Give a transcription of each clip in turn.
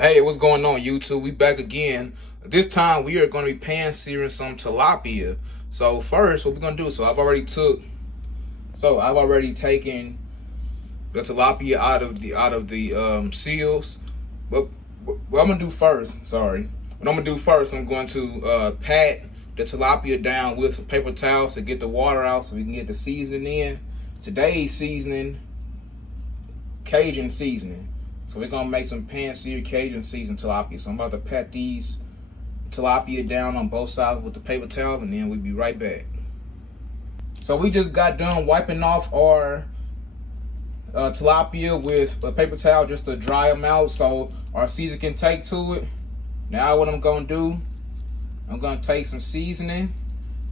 Hey, what's going on, YouTube? We back again. This time we are going to be pan searing some tilapia. So first, what we're going to do? I've already taken the tilapia out of the seals. But what I'm gonna do first, I'm going to pat the tilapia down with some paper towels to get the water out, so we can get the seasoning in. Today's seasoning, Cajun seasoning. So we're gonna make some pan-seared Cajun seasoned tilapia. So I'm about to pat these tilapia down on both sides with the paper towel, and then we'll be right back. So we just got done wiping off our tilapia with a paper towel just to dry them out so our season can take to it. Now what I'm gonna do, I'm gonna take some seasoning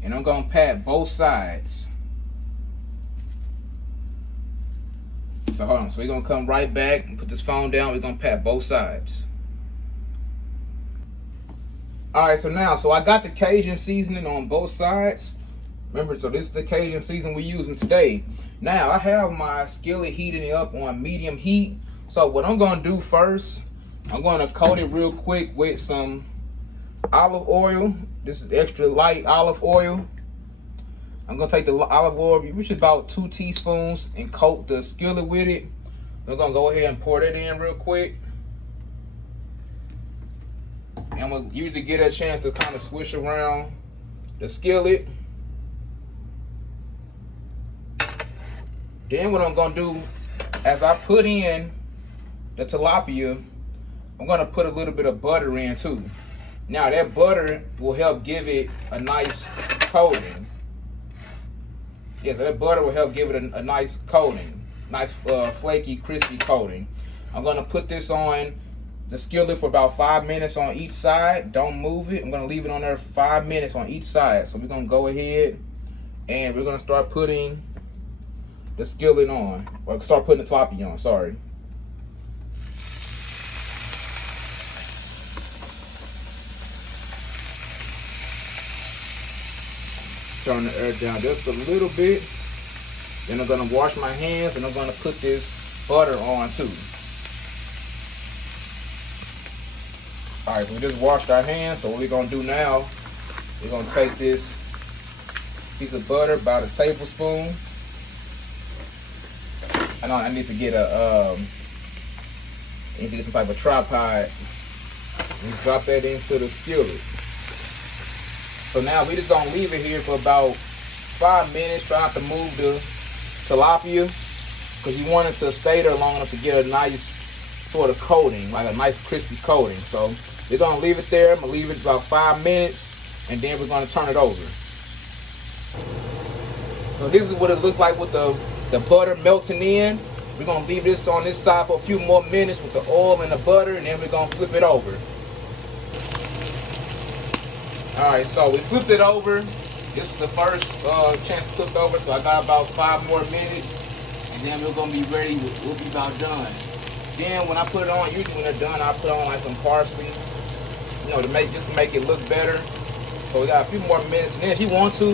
and I'm gonna pat both sides. So hold on, so we're gonna come right back and put this phone down. We're gonna pat both sides. Alright, so I got the Cajun seasoning on both sides. Remember, so this is the Cajun seasoning we're using today. Now I have my skillet heating up on medium heat. So what I'm gonna do first, I'm gonna coat it real quick with some olive oil. This is extra light olive oil. I'm gonna take the olive oil, which is about 2 teaspoons, and coat the skillet with it. I'm gonna go ahead and pour that in real quick. And I'm gonna usually get a chance to kind of swish around the skillet. Then what I'm gonna do, as I put in the tilapia, I'm gonna put a little bit of butter in too. Now that butter will help give it a nice coating. Yeah, so that butter will help give it a nice coating, nice flaky, crispy coating. I'm gonna put this on the skillet for about 5 minutes on each side. Don't move it. I'm gonna leave it on there for 5 minutes on each side. So we're gonna go ahead and we're gonna start putting the skillet on, or start putting the tilapia on, sorry. Turn the air down just a little bit. Then I'm gonna wash my hands and I'm gonna put this butter on too. All right, so we just washed our hands. So what we're gonna do now, we're gonna take this piece of butter, about a tablespoon. I know I need to get some type of tripod. We drop that into the skillet. So now we just gonna leave it here for about 5 minutes. Try not to move the tilapia because you want it to stay there long enough to get a nice sort of coating, like a nice crispy coating. So we're gonna leave it there. I'm gonna leave it about 5 minutes, and then we're gonna turn it over. So this is what it looks like with the butter melting in. We're gonna leave this on this side for a few more minutes with the oil and the butter, and then we're gonna flip it over. All right, so we flipped it over. This is the first chance to flip over, so I got about 5 more minutes, and then we're gonna be ready. We'll be about done. Then when I put it on, usually when they're done, I put on like some parsley, you know, to make it look better. So we got a few more minutes, and then if you want to,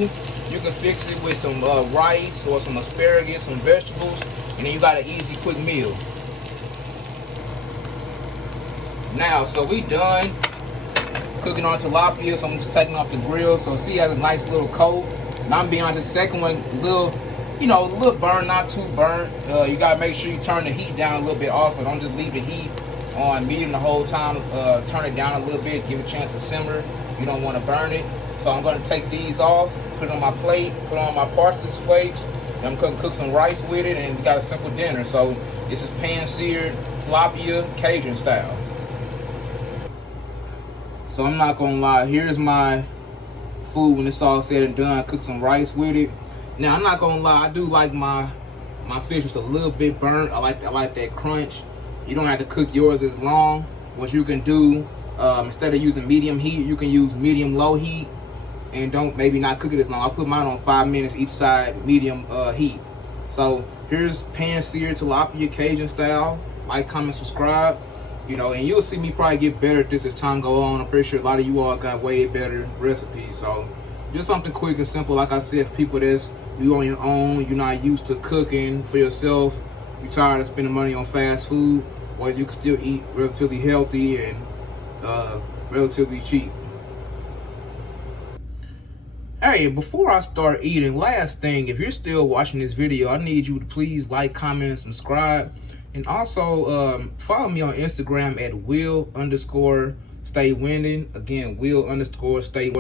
you can fix it with some rice or some asparagus, some vegetables, and then you got an easy, quick meal. Now, so we done cooking on tilapia, so I'm just taking off the grill. So see, it has a nice little coat. And I'm beyond the second one, a little burnt, not too burnt. You gotta make sure you turn the heat down a little bit also. Don't just leave the heat on medium the whole time. Turn it down a little bit, give it a chance to simmer. You don't want to burn it. So I'm gonna take these off, put it on my plate, put on my parsley flakes. And I'm gonna cook some rice with it, and we got a simple dinner. So this is pan-seared tilapia Cajun style. So I'm not gonna lie, here's my food when it's all said and done. Cook some rice with it. Now I'm not gonna lie, I do like my fish just a little bit burnt. I like that crunch. You don't have to cook yours as long. What you can do, instead of using medium heat, you can use medium low heat, and maybe not cook it as long. I put mine on 5 minutes each side, medium heat. So here's pan-seared tilapia Cajun style. Like, comment, subscribe. You know, and you'll see me probably get better at this as time go on. I'm pretty sure a lot of you all got way better recipes. So just something quick and simple. Like I said, for people you on your own, you're not used to cooking for yourself, you're tired of spending money on fast food, ways you can still eat relatively healthy and relatively cheap. Hey, before I start eating, last thing, if you're still watching this video, I need you to please like, comment, and subscribe. And also follow me on Instagram at will_stay winning. Again, will_stay